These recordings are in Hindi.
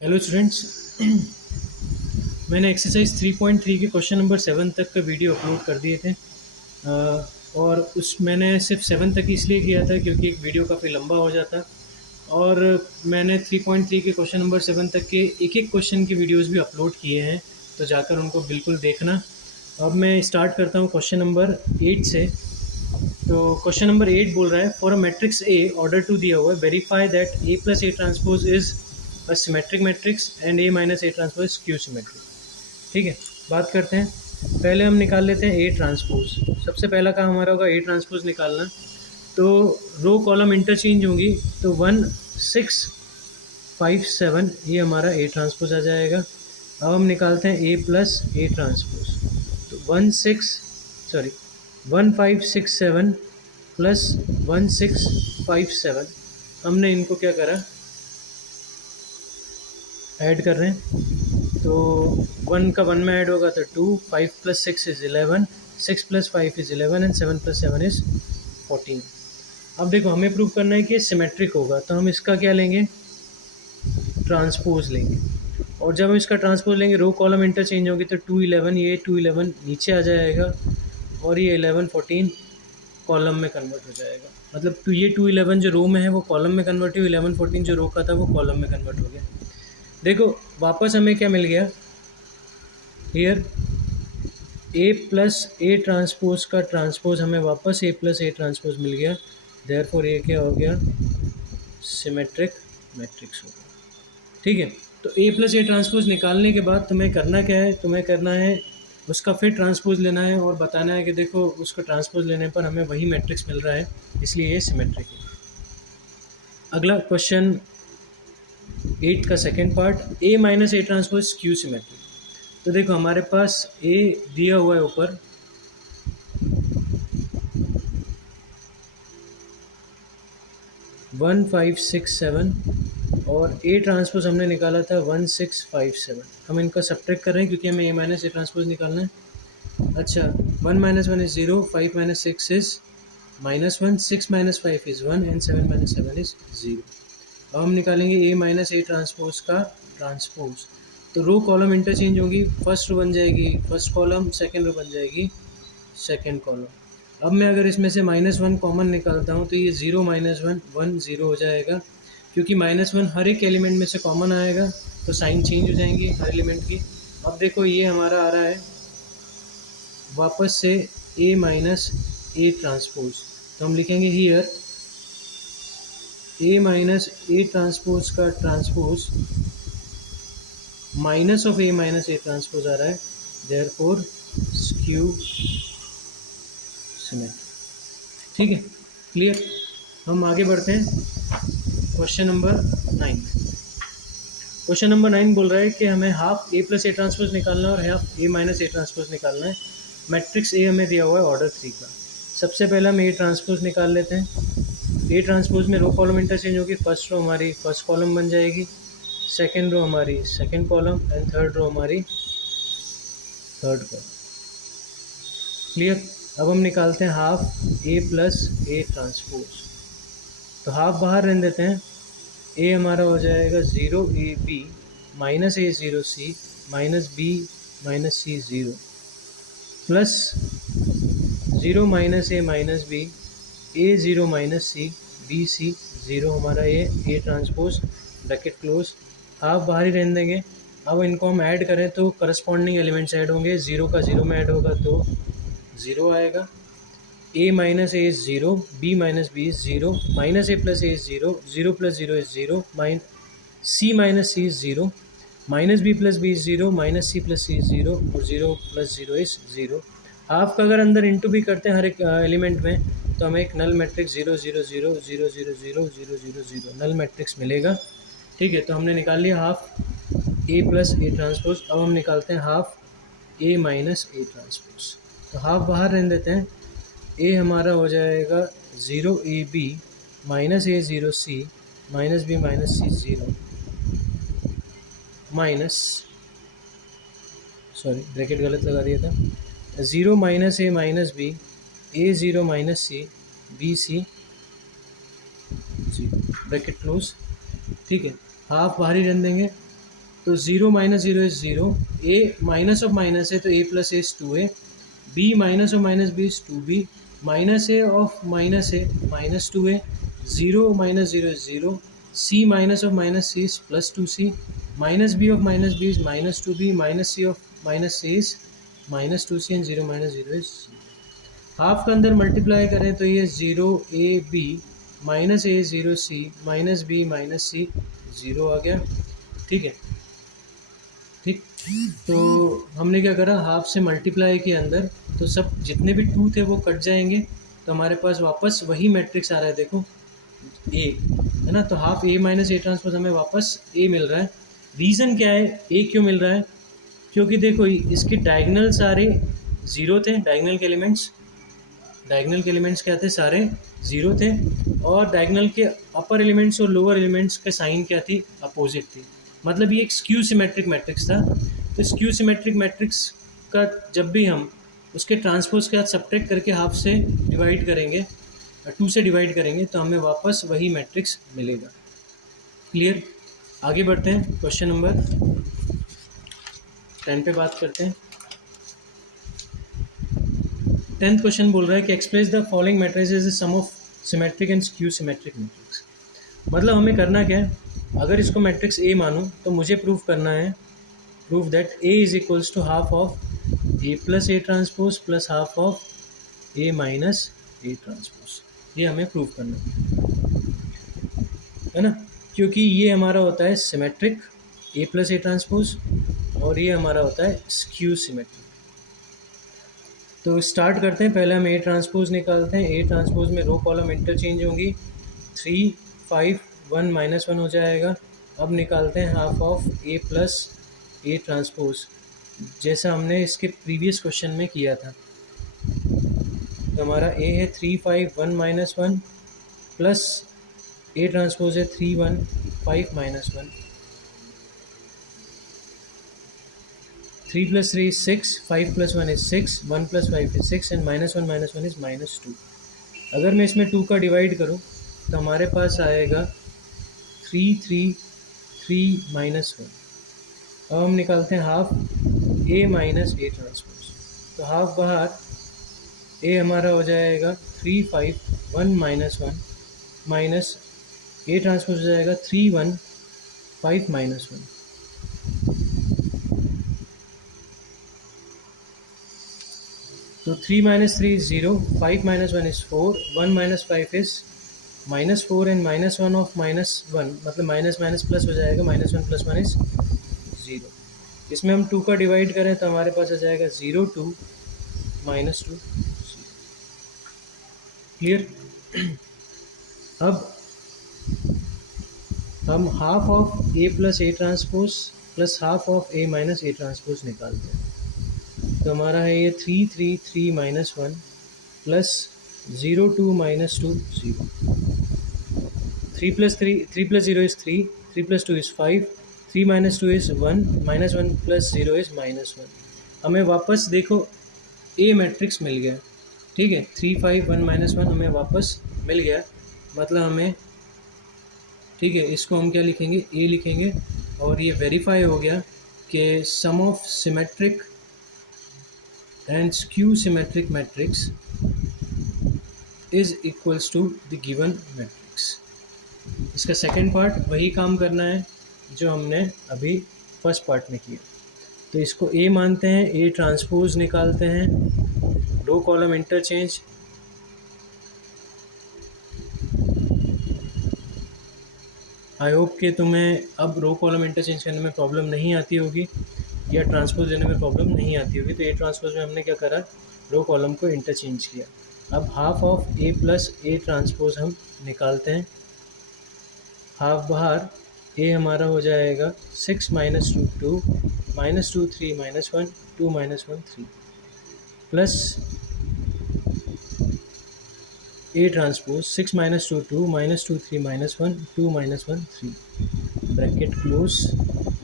Hello students. मैंने एक्सरसाइज 3.3 के क्वेश्चन नंबर 7 तक का वीडियो अपलोड कर दिए थे। और उस मैंने सिर्फ 7 तक इसलिए किया था क्योंकि एक वीडियो काफ़ी लंबा हो जाता। और मैंने 3.3 के क्वेश्चन नंबर 7 तक के एक एक क्वेश्चन की वीडियोस भी अपलोड किए हैं, तो जाकर उनको बिल्कुल देखना। अब मैं स्टार्ट करता हूँ क्वेश्चन नंबर 8 से। तो क्वेश्चन नंबर 8 बोल रहा है, for a matrix A order two दिया हुआ है, verify that A plus A transpose is a symmetric matrix and A minus A transpose skew symmetric. ठीक है, बात करते हैं। पहले हम निकाल लेते हैं ए ट्रांसपोज। सबसे पहला काम हमारा होगा ए ट्रांसपोज निकालना। तो रो कॉलम इंटरचेंज होंगी, तो 1 6 5 7 ये हमारा ए ट्रांसपोज आ जाएगा। अब हम निकालते हैं ए प्लस ए ट्रांसपोज। तो 1 5 6 7 प्लस 1 6 5 7, हमने इनको क्या करा, ऐड कर रहे हैं। तो 1 का 1 में ऐड होगा तो 2, 5 plus 6 is 11, 6 plus 5 is 11 and 7 plus 7 is 14। अब देखो, हमें प्रूव करना है कि सिमेट्रिक होगा, तो हम इसका क्या लेंगे, ट्रांसपोज लेंगे। और जब हम इसका ट्रांसपोज लेंगे, रो कॉलम इंटरचेंज होगी, तो 2 11 ये 2 11 नीचे आ जाएगा और ये 11 14 कॉलम में कन्वर्ट हो जाएगा। मतलब ये 2 11 जो रो में है वो कॉलम में कन्वर्ट हुई, 11 14 जो रो का था वो कॉलम में कन्वर्ट हो गया। देखो वापस हमें क्या मिल गया here, A plus A transpose का ट्रांसपोज हमें वापस ए प्लस ए ट्रांसपोज मिल गया। देयरफॉर ये क्या हो गया, सिमेट्रिक मैट्रिक्स हो गया। ठीक है, तो ए प्लस ए ट्रांसपोज निकालने के बाद तुम्हें करना क्या है, तुम्हें करना है उसका फिर ट्रांसपोज लेना है और बताना है कि देखो उसका ट्रांसपोज लेने पर हमें वही मैट्रिक्स मिल रहा है, इसलिए ये सिमेट्रिक है। अगला क्वेश्चन 8 का second part, A minus A transpose skew symmetric. तो देखो हमारे पास ए दिया हुआ है ऊपर, वन 5 6 7 और ए ट्रांसपोज हमने निकाला था 1 6 5 7। हम इनका सब्ट्रैक्ट कर रहे हैं क्योंकि हमें ए माइनस ए ट्रांसपोज निकालना है। अच्छा, 1 minus 1 is 0, 5 minus 6 is -1, 6 minus 5 is 1 and 7 minus 7 is 0। अब हम निकालेंगे ए माइनस ए ट्रांसपोज का ट्रांसपोज। तो रो कॉलम इंटरचेंज होगी, फर्स्ट रो बन जाएगी फर्स्ट कॉलम, सेकेंड रो बन जाएगी सेकेंड कॉलम। अब मैं अगर इसमें से -1 कॉमन निकालता हूँ तो ये 0 -1 1 0 हो जाएगा, क्योंकि -1 हर एक एलिमेंट में से कॉमन आएगा तो साइन चेंज हो जाएंगी हर एलिमेंट की। अब देखो ये हमारा आ रहा है वापस से ए माइनस ए ट्रांसपोज, तो हम लिखेंगे here A minus A transpose का transpose minus of A minus A transpose आ रहा है, देयरफॉर स्क्यू सिमेट्रिक। ठीक है, क्लियर। हम आगे बढ़ते हैं क्वेश्चन नंबर 9। क्वेश्चन नंबर 9 बोल रहा है कि हमें half A plus A transpose निकालना है और half A minus A transpose निकालना है। मैट्रिक्स ए हमें दिया हुआ है ऑर्डर 3 का। सबसे पहले हम ए ट्रांसपोज निकाल लेते हैं। ए ट्रांसपोज में रो कॉलम इंटरचेंज होगी, फर्स्ट रो हमारी फर्स्ट कॉलम बन जाएगी, सेकेंड रो हमारी second column and third row हमारी थर्ड कॉलम। क्लियर। अब हम निकालते हैं half A plus A transpose. तो हाफ बाहर रहने देते हैं, ए हमारा हो जाएगा 0 A B minus A 0 C minus B minus C 0 plus 0 minus B A 0 minus C B C 0 हमारा ये A transpose, bracket close. Half बाहर ही रहने देंगे। अब इनको हम ऐड करें तो करस्पॉन्डिंग एलिमेंट्स ऐड होंगे, 0 का 0 में ऐड होगा तो 0 आएगा। A minus A is 0, B minus B is 0, minus A plus A is 0, 0 plus 0 is 0, C minus C is 0, minus B plus B is 0, minus C plus C is 0 और 0 प्लस 0 इज़ 0। हाफ का अगर अंदर इंटू भी करते हैं हर एक एलिमेंट में तो हमें एक नल मैट्रिक्स 0 0 0 0 0 0 0 0 0 नल मैट्रिक्स मिलेगा। ठीक है, तो हमने निकाल लिया half A plus A transpose. अब हम निकालते हैं half A minus A transpose. तो हाफ बाहर रहने देते हैं, ए हमारा हो जाएगा 0 A B minus A 0 C minus B minus C 0 minus, sorry bracket गलत लगा दिया था, 0 minus A minus B A 0 minus C B C 0 bracket close. ठीक है, हाफ बाहर ही रहने देंगे, तो 0 minus 0 is 0, A minus of minus है तो A plus A is 2a, B minus of minus B is 2b, minus A of minus A minus 2a, 0 minus 0 is 0, C minus of minus C is plus 2c, minus B of minus B is minus 2b, minus C of minus C is minus 2c and 0 minus 0 is half का अंदर मल्टीप्लाई करें तो ये 0 A B minus A 0 C minus B minus C 0 आ गया। ठीक है, ठीक। तो हमने क्या करा, हाफ से मल्टीप्लाई के अंदर तो सब जितने भी टू थे वो कट जाएंगे, तो हमारे पास वापस वही मैट्रिक्स आ रहा है। देखो ए है ना, तो half A minus A transpose हमें वापस ए मिल रहा है। रीज़न क्या है ए क्यों मिल रहा है? क्योंकि देखो इसके डायगनल सारे ज़ीरो थे, डायगनल के एलिमेंट्स क्या थे, सारे ज़ीरो थे, और डायगनल के अपर एलिमेंट्स और लोअर एलिमेंट्स के साइन क्या थी, अपोजिट थी। मतलब ये एक स्क्यू सिमेट्रिक मैट्रिक्स था। तो स्क्यू सिमेट्रिक मैट्रिक्स का जब भी हम उसके ट्रांसपोज के साथ सब्ट्रैक्ट करके हाफ से डिवाइड करेंगे, 2 से डिवाइड करेंगे, तो हमें वापस वही मैट्रिक्स मिलेगा। क्लियर? आगे बढ़ते हैं, क्वेश्चन नंबर 10 पे बात करते हैं। 10th क्वेश्चन बोल रहा है कि express the following matrix is the sum of symmetric and skew symmetric matrix. मतलब हमें करना क्या है, अगर इसको मैट्रिक्स ए मानूं तो मुझे प्रूफ करना है, proof that A is equals to half of A plus A transpose plus half of A minus A transpose. ये हमें प्रूफ करना है ना, क्योंकि ये हमारा होता है symmetric A plus A transpose और ये हमारा होता है स्क्यू सिमेट्रिक। तो स्टार्ट करते हैं। पहले हम ए ट्रांसपोज निकालते हैं। ए ट्रांसपोज में रो कॉलम इंटरचेंज होंगी, 3 5 1 -1 हो जाएगा। अब निकालते हैं half of A plus A transpose, जैसा हमने इसके प्रीवियस क्वेश्चन में किया था। तो हमारा ए है 3 5 1 -1 प्लस ए ट्रांसपोज है 3 1 5 -1। 3 + 3 is 6, 5 + 1 is 6, 1 + 5 is 6 and -1 -1 is -2। अगर मैं इसमें 2 का डिवाइड करूं तो हमारे पास आएगा 3 3 3 -1। अब हम निकालते हैं half A minus A transpose. तो हाफ बाहर, ए हमारा हो जाएगा 3 5 1 -1 माइनस ए ट्रांसपोज हो जाएगा 3 1 5 -1। तो 3 - 3 is 0, 5 - 1 is 4, 1 - 5 is -4 and -1 of -1 मतलब माइनस माइनस प्लस हो जाएगा, -1 + 1 is 0। इसमें हम 2 का डिवाइड करें तो हमारे पास आ जाएगा 0 2 -2 0। क्लियर? अब हम half of A plus A transpose plus half of A minus A transpose निकालते हैं। तो हमारा है ये 3 3 3 -1 plus 0 2 -2 0। 3 + 0 is 3, 3 + 2 is 5, 3 - 2 is 1, -1 + 0 is -1। हमें वापस देखो ए मैट्रिक्स मिल गया। ठीक है, 3 5 1 -1 हमें वापस मिल गया। मतलब हमें, ठीक है, इसको हम क्या लिखेंगे, ए लिखेंगे। और ये वेरीफाई हो गया कि sum of symmetric and skew symmetric matrix is equals to the given matrix। इसका सेकंड पार्ट वही काम करना है जो हमने अभी फर्स्ट पार्ट में किया। तो इसको ए मानते हैं, ए ट्रांसपोज निकालते हैं, row column interchange. I hope कि तुम्हें अब रो कॉलम इंटरचेंज करने में प्रॉब्लम नहीं आती होगी या ट्रांसपोज देने में प्रॉब्लम नहीं आती होगी। तो ए ट्रांसपोज में हमने क्या करा, रो कॉलम को इंटरचेंज किया। अब half of A plus A transpose हम निकालते हैं। हाफ बाहर, ए हमारा हो जाएगा 6 - 2 2 -2 3 -1 2 -1 3 plus A transpose 6 - 2 2 -2 3 -1 2 -1 3 bracket close.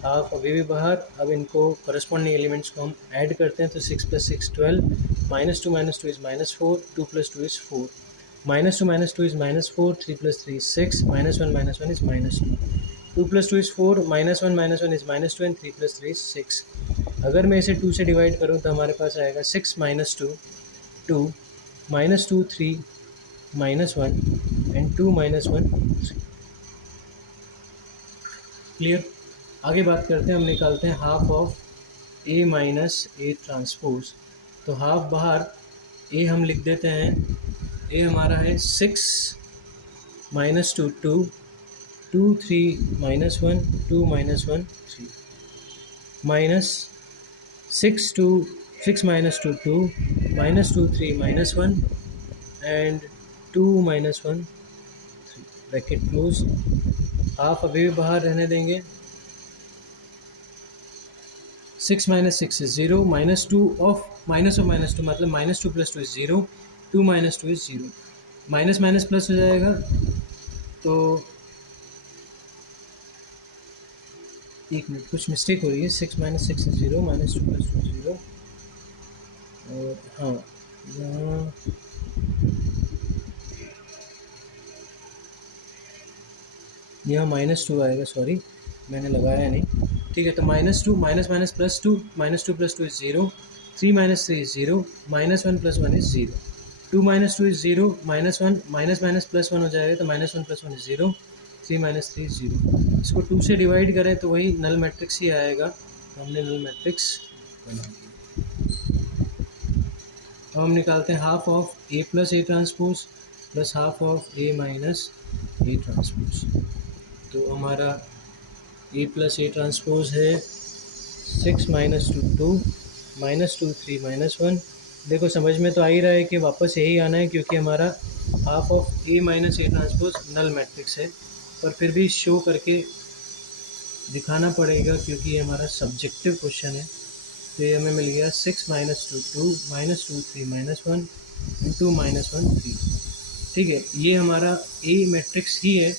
Half अभी भी बाहर। अब इनको करस्पॉन्डिंग एलिमेंट्स को हम ऐड करते हैं। तो 6 + 6 12, -2 - 2 is -4, 2 + 2 is 4, -2 - 2 is -4, 3 + 3 is 6, -1 - 1 is -2। 2 + 2 is 4, -1 is -2 and 3 + 3 is 6। अगर मैं इसे 2 से डिवाइड करूँ तो हमारे पास आएगा 6 - 2 2 -2 3 -1 एंड 2 - 1 3। क्लियर। आगे बात करते हैं, हम निकालते हैं half of A minus A transpose. तो हाफ बाहर, ए हम लिख देते हैं, ए हमारा है 6 - 2 2 2 3 -1 2 - 1 3 minus 6 2 6 - 2 2 -2 3 -1 and 2 - 1 3 bracket close. Half अभी भी बाहर रहने देंगे। 6 - 6 is 0, -2 of -2 मतलब -2 + 2 is 0, 2 - 2 is 0, minus minus plus हो जाएगा। तो एक मिनट, कुछ मिस्टेक हो रही है। 6 - 6 is 0, -2 + 2 is 0, और हाँ यहाँ -2 आएगा, सॉरी मैंने लगाया नहीं। ठीक है, तो -2 minus minus +2 -2 + 2 is 0, 3 - 3 is 0, -1 + 1 is 0, 2 - 2 is 0, -1 minus minus +1 हो जाएगा, तो -1 + 1 is 0, 3 - 3 is 0। इसको 2 से डिवाइड करें तो वही नल मैट्रिक्स ही आएगा, तो हमने नल मैट्रिक्स बना दिया। अब हम निकालते हैं half of A + A transpose plus half of A minus A transpose. तो हमारा ए + ए ट्रांसपोज है 6 - 2 2 -2 3 -1। देखो समझ में तो आ ही रहा है कि वापस यही आना है, क्योंकि हमारा half of A minus A transpose null matrix है, पर फिर भी शो करके दिखाना पड़ेगा क्योंकि ये हमारा सब्जेक्टिव क्वेश्चन है। तो ये हमें मिल गया 6 - 2 2 -2 3 -1 एंड 2 - 1 3। ठीक है, ये हमारा ए मैट्रिक्स ही है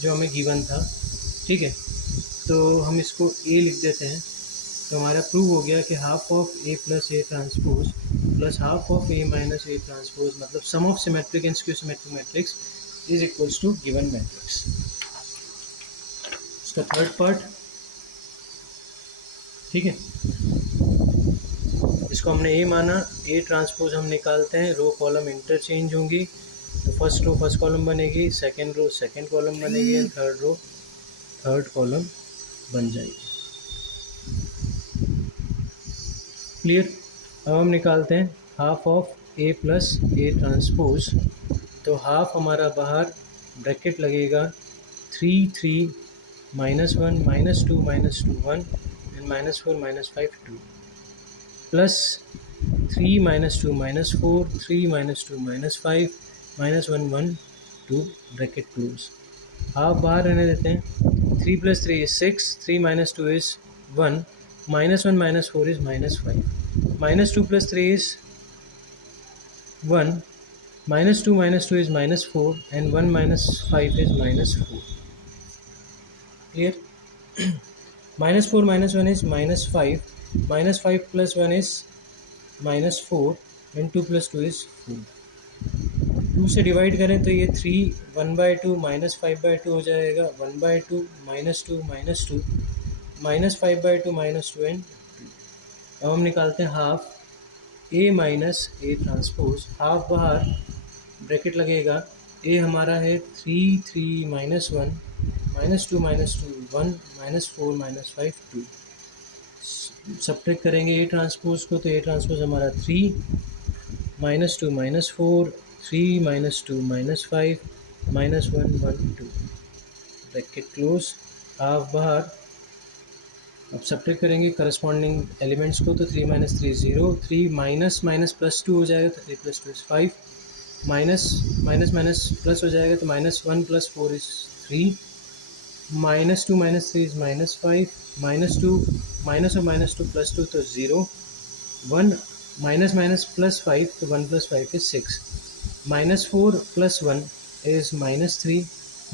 जो हमें गिवन था। ठीक है, तो हम इसको ए लिख देते हैं। तो हमारा प्रूव हो गया कि half of A + A transpose plus half of A minus A transpose मतलब sum of symmetric and skew symmetric matrix is equals to given matrix. इसका थर्ड पार्ट, ठीक है, इसको हमने ए माना। ए ट्रांसपोज हम निकालते हैं, रो कॉलम इंटरचेंज होंगी। तो फर्स्ट रो फर्स्ट कॉलम बनेगी, सेकेंड रो सेकेंड कॉलम बनेगी and third row third column बन जाएगी। क्लियर। अब हम निकालते हैं half of A + A transpose. तो हाफ हमारा बाहर ब्रैकेट लगेगा 3 3 -1 -2 -2 1 and -4 -5 2 plus 3 - 2 -4 3 - 2 -5 -1 1 2 bracket close. Half बाहर रहने देते हैं। 3 + 3 is 6, 3 - 2 is 1, -1 - 4 is -5, -2 + 3 is 1, -2 - 2 is -4 and 1 - 5 is -4. Clear? -4 - 1 is -5, -5 + 1 is -4 and 2 + 2 is 4। 2 से डिवाइड करें तो ये 3 1/2 -5/2 हो जाएगा, 1/2 -2 -2 -5/2 -2 एंड 2। अब हम निकालते हैं half A minus A transpose. Half बाहर ब्रैकेट लगेगा, ए हमारा है 3 3 -1 -2 -2 1 -4 -5 2। सब्ट्रैक्ट करेंगे ए ट्रांसपोज को, तो ए ट्रांसपोज हमारा 3 -2 -4 3 -2 -5 -1 1 2 ब्रैकेट क्लोज। हाफ बाहर, अब सब्ट्रैक्ट करेंगे करस्पॉन्डिंग एलिमेंट्स को, तो 3 - 3 0, 3 माइनस माइनस + 2 हो जाएगा, तो 3 + 2 is 5, minus minus minus plus हो जाएगा, तो -1 + 4 is 3, -2 - 3 is -5, -2 माइनस और -2 + 2 तो 0, 1 माइनस माइनस +5 तो 1 + 5 is 6, -4 + 1 is -3,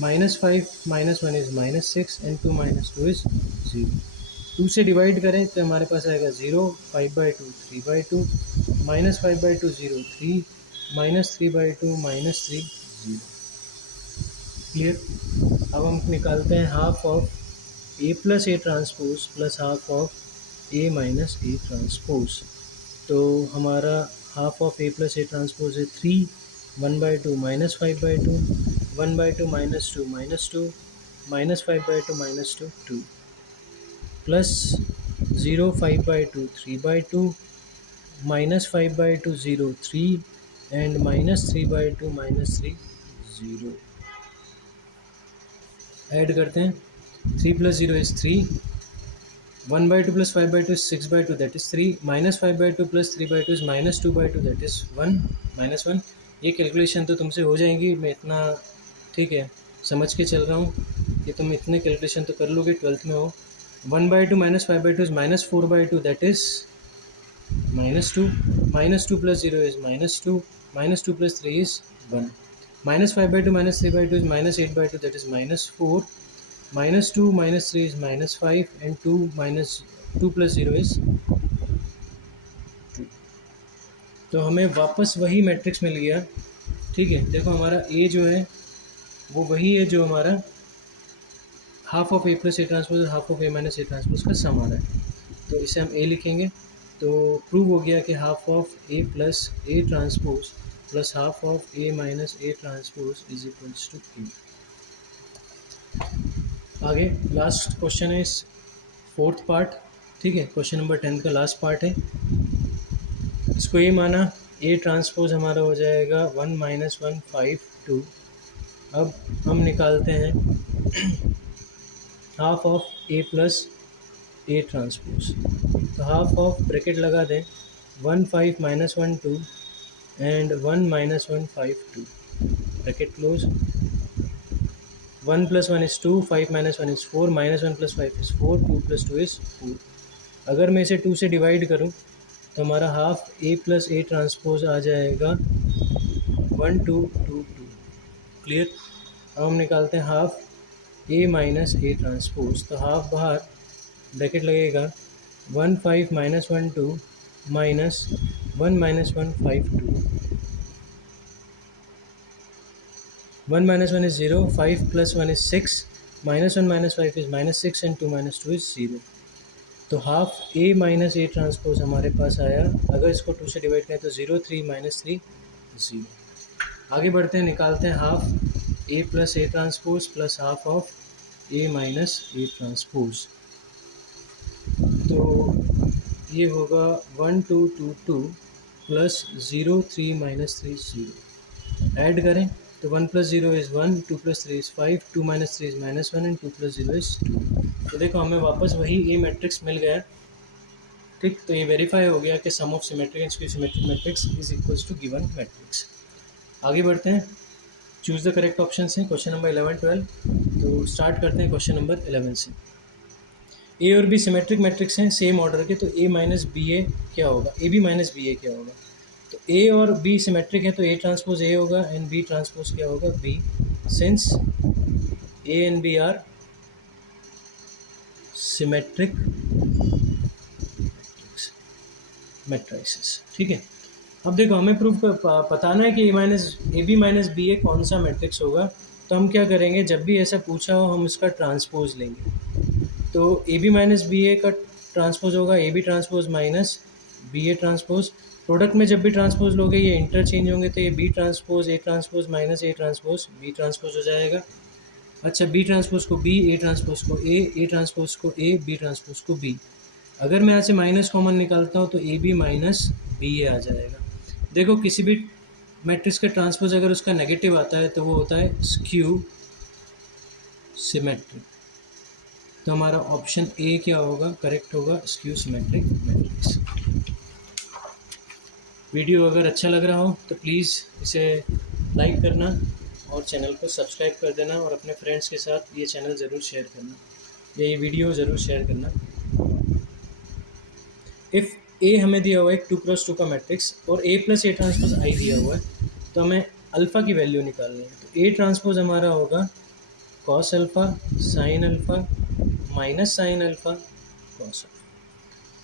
-5 - 1 is -6 and 2 - 2 is 0। 2 से डिवाइड करें तो हमारे पास आएगा 0, 5/2 3/2, -5/2 0 3, -3/2 -3 0। क्लियर। अब हम निकालते हैं half of A plus A transpose plus half of A minus A transpose. तो हमारा half of A plus A transpose है 3, 1/2 -5/2, 1/2 -2 -2, -5/2 -2 2 प्लस 0 5/2 3/2, -5/2 0 3 एंड -3/2 -3 0। ऐड करते हैं, 3 + 0 is 3, 1/2 + 5/2 is 6/2 that is 3, -5/2 + 3/2 is -2/2 that is 1 -1। ये कैलकुलेशन तो तुमसे हो जाएंगी, मैं इतना ठीक है समझ के चल रहा हूँ कि तुम इतने कैलकुलेशन तो कर लोगे, 12th में हो। 1/2 - 5/2 is -4/2 that is -2, -2 + 0 is -2, -2 + 3 is 1, -5/2 - 3/2 is -8/2 that is -4, -2 - 3 is -5 and 2 + 0 is 2। तो हमें वापस वही मैट्रिक्स मिल गया। ठीक है, देखो हमारा ए जो है वो वही है जो हमारा half of A plus A transpose और half of A minus A transpose का सम आ रहा है। तो इसे हम ए लिखेंगे। तो प्रूव हो गया कि half of A plus A transpose plus half of A minus A transpose is equals to A. आगे लास्ट क्वेश्चन है इस 4th पार्ट। ठीक है, क्वेश्चन नंबर 10 का लास्ट पार्ट है। इसको ये माना ए ट्रांसपोज हमारा हो जाएगा 1 - 1 5 2। अब हम निकालते हैं half of A plus A transpose. तो हाफ ऑफ ब्रैकेट लगा दें 1 5 - 1 2 and 1 - 1 5 2 bracket close. 1 + 1 is 2, 5 - 1 is 4, -1 + 5 is 4, 2 + 2 is 4। अगर मैं इसे 2 से डिवाइड करूं तो हमारा half A plus A transpose आ जाएगा 1 2 2 2। क्लियर। अब हम निकालते हैं half A minus A transpose. तो हाफ बाहर ब्रैकेट लगेगा 1 5 - 1 2 -1 - 1 5 2। 1 - 1 is 0, 5 + 1 is 6, -1 - 5 is -6 and 2 - 2 is 0। तो half A minus A transpose हमारे पास आया। अगर इसको 2 से डिवाइड करें तो 0 3 - 3 0। आगे बढ़ते हैं, निकालते हैं half A plus A transpose plus half of A minus A transpose. तो ये होगा 1 2 2 2 प्लस 0 3 - 3 0। ऐड करें तो 1 + 0 is 1, 2 + 3 is 5, 2 - 3 is -1 and 2 + 0 is 2। तो देखो हमें वापस वही ए मैट्रिक्स मिल गया। ठीक, तो ये वेरीफाई हो गया कि sum of symmetric and skew symmetric matrix is equals to given matrix. आगे बढ़ते हैं, चूज़ द करेक्ट ऑप्शन से क्वेश्चन नंबर 11 12। तो स्टार्ट करते हैं क्वेश्चन नंबर 11 से। ए और बी सिमेट्रिक मैट्रिक्स हैं सेम ऑर्डर के, तो ए माइनस बी ए क्या होगा, ए बी माइनस बी ए क्या होगा। तो ए और बी सिमेट्रिक है तो ए ट्रांसपोज ए होगा एंड बी ट्रांसपोज क्या होगा, B, since A and B are symmetric matrices. ठीक है, अब देखो हमें प्रूफ बताना है कि A B minus B A कौन सा मैट्रिक्स होगा। तो हम क्या करेंगे, जब भी ऐसा पूछा हो हम इसका ट्रांसपोज लेंगे। तो A B minus B A का ट्रांसपोज होगा A B transpose minus B A transpose. Product में जब भी ट्रांसपोज लोगे ये इंटरचेंज होंगे, तो ये B transpose A transpose minus A transpose B transpose हो जाएगा। अच्छा, बी ट्रांसपोज को बी, ए ट्रांसपोज को ए ट्रांसपोज को ए, बी ट्रांसपोज को बी। अगर मैं यहाँ से माइनस कॉमन निकालता हूँ तो A B minus B A आ जाएगा। देखो किसी भी मैट्रिक्स का ट्रांसपोज अगर उसका नेगेटिव आता है तो वो होता है स्क्यू सिमेट्रिक। तो हमारा ऑप्शन ए क्या होगा, करेक्ट होगा, स्क्यू सिमेट्रिक मैट्रिक्स। वीडियो अगर अच्छा लग रहा हो तो प्लीज़ इसे लाइक करना और चैनल को सब्सक्राइब कर देना और अपने फ्रेंड्स के साथ ये चैनल ज़रूर शेयर करना, ये वीडियो ज़रूर शेयर करना। इफ़ ए हमें दिया हुआ है 2 × 2 का मैट्रिक्स और ए प्लस ए ट्रांसपोज आई दिया हुआ है, तो हमें अल्फ़ा की वैल्यू निकालनी है। तो ए ट्रांसपोज हमारा होगा cos alpha sine alpha minus sine alpha cos alpha.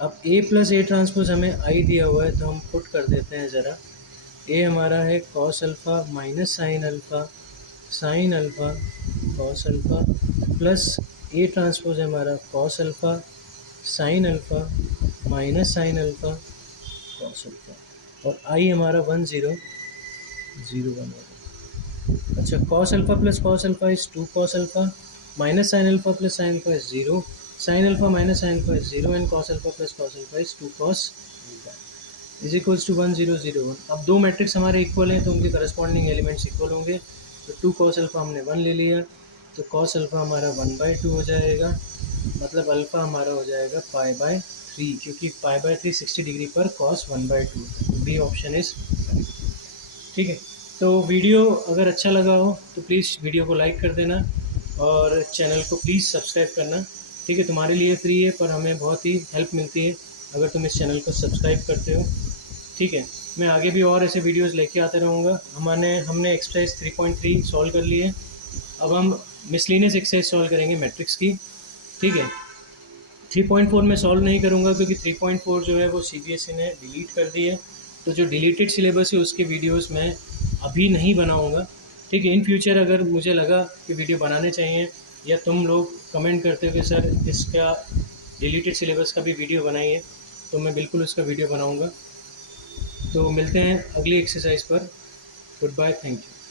अब ए प्लस ए ट्रांसपोज हमें आई दिया हुआ है तो हम पुट कर देते हैं ज़रा। ए हमारा है cos alpha minus sine alpha cos alpha plus A transpose है हमारा cos alpha sine alpha minus sine alpha cos alpha और आई हमारा 1 0 0 1 होगा। अच्छा, cos alpha plus cos alpha is 2 cos alpha minus sine alpha plus sine alpha is 0 sine alpha minus sine alpha is 0 and cos alpha plus cos alpha is 2 cos alpha is equals to 1 0 0 1। अब दो मैट्रिक्स हमारे इक्वल हैं तो उनके करस्पॉन्डिंग एलिमेंट्स इक्वल होंगे। तो 2 कॉस अल्फ़ा हमने 1 ले लिया, तो कॉस अल्फ़ा हमारा 1/2 हो जाएगा, मतलब अल्फ़ा हमारा हो जाएगा π/3, क्योंकि π/3 60 डिग्री पर कॉस 1/2। बी ऑप्शन इज ठीक है। तो वीडियो अगर अच्छा लगा हो तो प्लीज़ वीडियो को लाइक कर देना और चैनल को प्लीज़ सब्सक्राइब करना। ठीक है, तुम्हारे लिए फ्री है पर हमें बहुत ही हेल्प मिलती है अगर तुम इस चैनल को सब्सक्राइब करते हो। ठीक है, मैं आगे भी और ऐसे वीडियोस लेके आते रहूँगा। हमने एक्सरसाइज 3.3 सॉल्व कर ली है। अब हम मिसलिनियस एक्सरसाइज सॉल्व करेंगे मैट्रिक्स की। ठीक है, 3.4 में सॉल्व नहीं करूँगा क्योंकि 3.4 जो है वो CBSE ने डिलीट कर दी है। तो जो डिलीटेड सिलेबस है उसके वीडियोस मैं अभी नहीं बनाऊँगा। ठीक है, इन फ्यूचर अगर मुझे लगा कि वीडियो बनाने चाहिए या तुम लोग कमेंट करते हो कि सर इसका डिलीटेड सिलेबस का भी वीडियो बनाइए, तो मैं बिल्कुल उसका वीडियो बनाऊँगा। तो मिलते हैं अगली एक्सरसाइज पर। Goodbye, thank you.